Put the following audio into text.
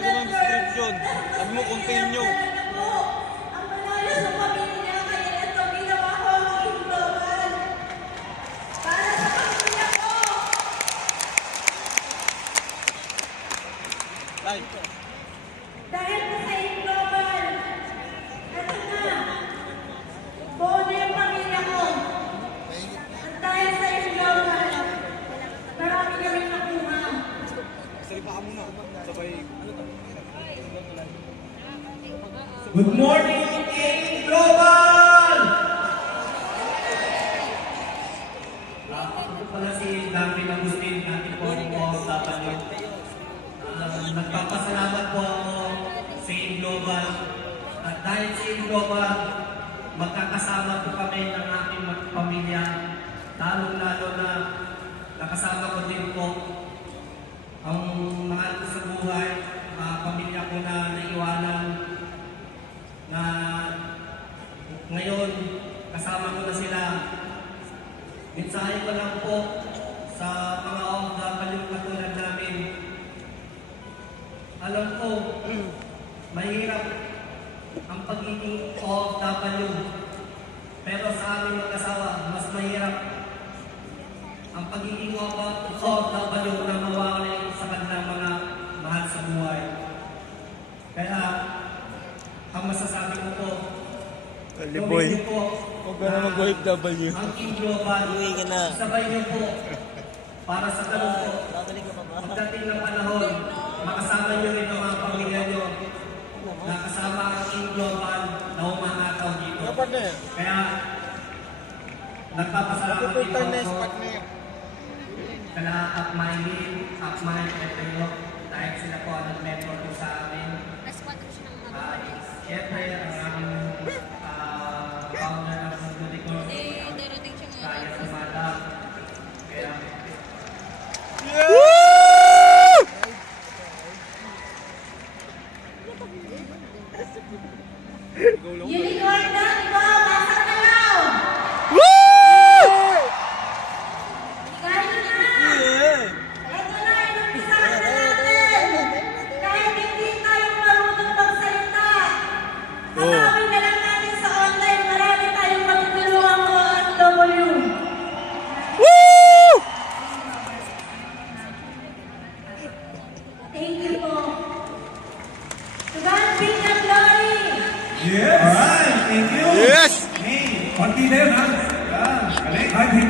talaga ng description. Sabi mo, continue. Ang malayo sa pamilya, kaya ito ginawa ko ang Global. Para sa pamilya ko. Ay, Dahil po sa Global, ito na. Buo na yung pamilya ko. At dahil sa Global, marami kami nakuha. salita ka muna. Sabay, ano to? Good morning, King Global! Ako pala si Darwin Agustin, ating po OFW. Nagpapasalamat po ako sa King Global. At dahil sa King Global, magkakasama po kami ng ating pamilya. Lalong-lalo na nakasama ko din po ang mahal ko sa buhay, pamilya ko na naiwanan, na ngayon kasama ko na sila. Mensahe ko lang po sa mga OFW katulad namin. Alam ko, mahirap ang pagiging OFW, pero sa aming mag-asawa, mas mahirap ang pagiging OFW na mawawala sa kanilang mga mahal sa buhay. Kaya, ang masasabi ko po, Kaliboy. gawin niyo po Huwag ka na mag-OFW. ang King Global, Uwi ka na. sabay niyo po para sa tanong po. Pagdating ng panahon, makasama niyo rin ang mga pamilya niyo na kasama ang King Global na umanakaw dito. Kaya, nagpapasalamat din ako kala Akmailin, Akmay, Eteyo, dahil sila po ang nag-mentor po sa amin. Siyempre, ang aming founder ng Unicorn, kaya sumada. Kaya, Unicorn na po, pasok na lang! Kaya na! Ito na, inumpisahan na natin! Kahit hindi tayo marunong magsalita, kasawin na lang natin sa online, marami tayong magtulungan ko at W. Thank you po. To God be the glory! Yes! Alright, thank you! Yes! Hey, konti na yun ha? Yan, galing. Kahit hindi